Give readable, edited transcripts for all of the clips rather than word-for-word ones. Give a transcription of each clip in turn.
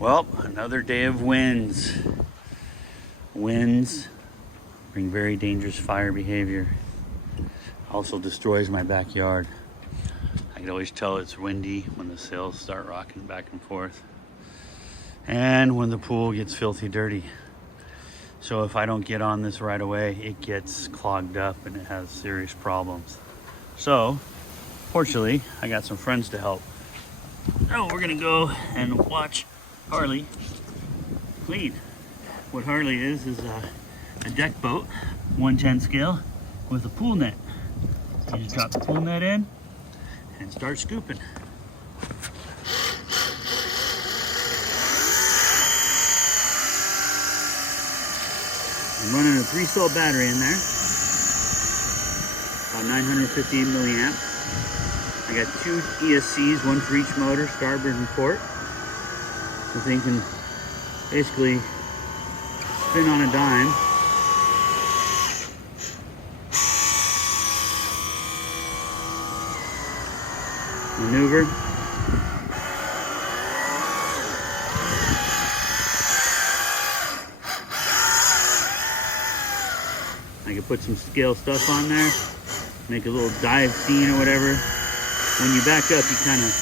Well, another day of winds. Winds bring very dangerous fire behavior. Also destroys my backyard. I can always tell it's windy when the sails start rocking back and forth. And when the pool gets filthy dirty. So if I don't get on this right away, it gets clogged up and it has serious problems. So, fortunately, I got some friends to help. Oh, we're gonna go and watch Harley clean. What Harley is a deck boat, 1/10 scale, with a pool net. You just drop the pool net in and start scooping. I'm running a 3-cell battery in there, about 950 milliamp. I got 2 ESCs, one for each motor, starboard and port. The thing can basically spin on a dime. Maneuver. I can put some scale stuff on there, make a little dive scene or whatever. When you back up, you kind of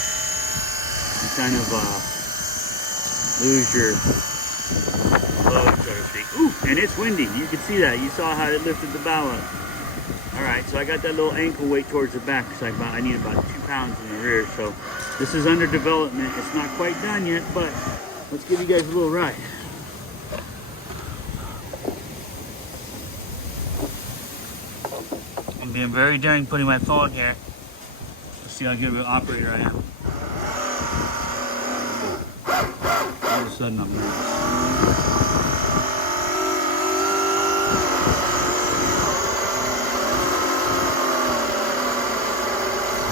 lose your load, so to speak. Ooh, and it's windy. You can see that. You saw how it lifted the bow up. All right, so I got that little ankle weight towards the back because I need about 2 pounds in the rear. So this is under development. It's not quite done yet, but let's give you guys a little ride. I'm being very daring putting my phone here. Let's see how good of an operator I am. All of a sudden I'm nervous.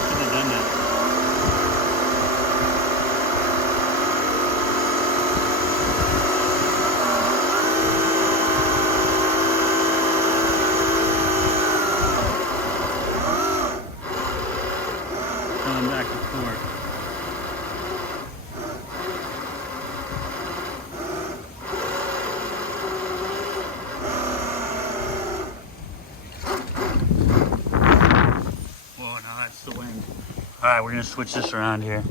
Shouldn't have done that. Going back and forth. Whoa, now that's the wind. All right, we're gonna switch this around here.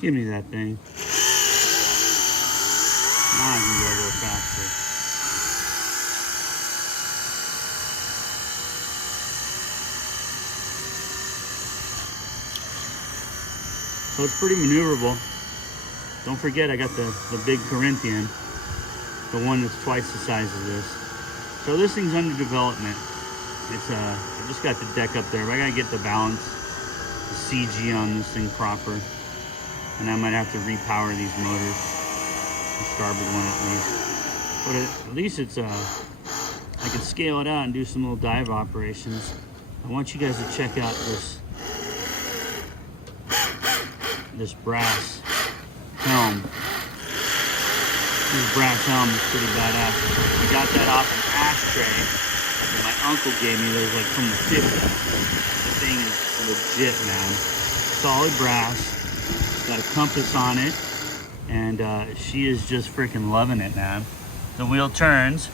Give me that thing. Now I can go a little faster. So it's pretty maneuverable. Don't forget I got the big Corinthian, the one that's twice the size of this. So this thing's under development. It's I just got the deck up there, but I gotta get the balance the CG on this thing proper. And I might have to repower these motors, the starboard one at least. But at least it's I can scale it out and do some little dive operations. I want you guys to check out this brass helm. This brass helm is pretty badass. I got that off an ashtray that my uncle gave me. That was like from the 50s. The thing is legit, man. Solid brass. It's got a compass on it, and she is just freaking loving it, man. The wheel turns,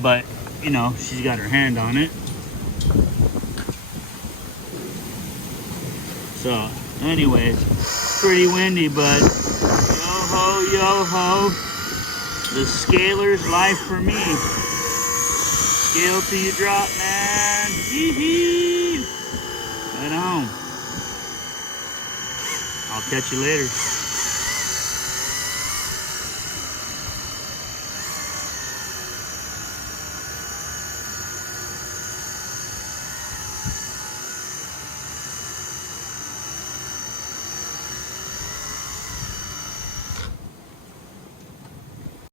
but you know, she's got her hand on it. So, anyways, pretty windy, but yo ho, the scaler's life for me. Scale till you drop, man. Hee-hee. Right on. I'll catch you later.